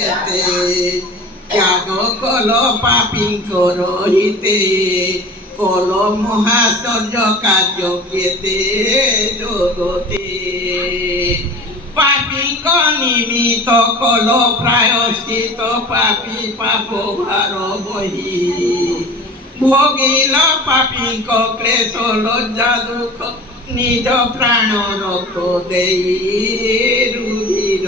কেতে ত্যাগ call পাপীঙ্ক রহিতে call মহাচর্য কার্য কেতে জগতে পাপীঙ্ক নিমিত কল প্রায়শ্চিত পাপী পাপ ভার বহি ভোগিল পাপীঙ্ক ক্লেশ লজ্জা দুঃখ নিজ প্রাণ রক্ত দেই রুধির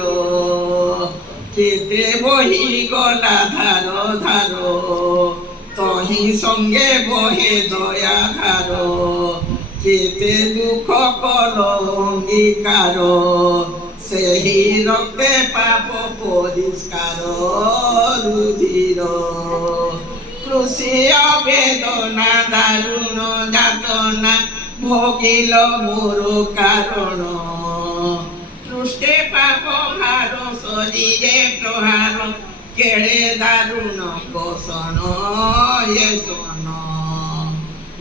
কেতে বহি গলা ধার ধার তহি সঙ্গে বহে দয়া ধার কেতে দুঃখ কল অঙ্গীকার ସେହି ରକ୍ତେ ପାପ ପରିଷ୍କାର ରୁଧିର କୃଷି ଅବେଦନା ଦାରୁଣ ଯାତନା ভোগিল মোর কারণ পৃষ্ঠে পাপ ভার শরীরে প্রহার কেড়ে দারুণ কোষণ এসন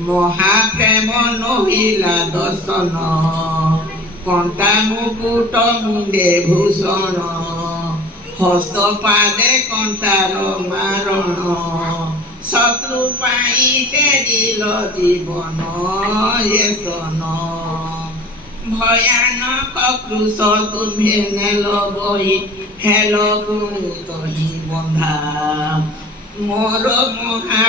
মহাপ্রেম নহিলা দর্শন কণ্টা মুকুট মুন্ডে ভূষণ হস্ত পাদে কণ্টার মারণ শত্রু পাই তেরিল জীবন এসন ভয়ানক ক্রুশ তুমি নেল বহি হেল গুণিত হি বন্ধা মোর মহা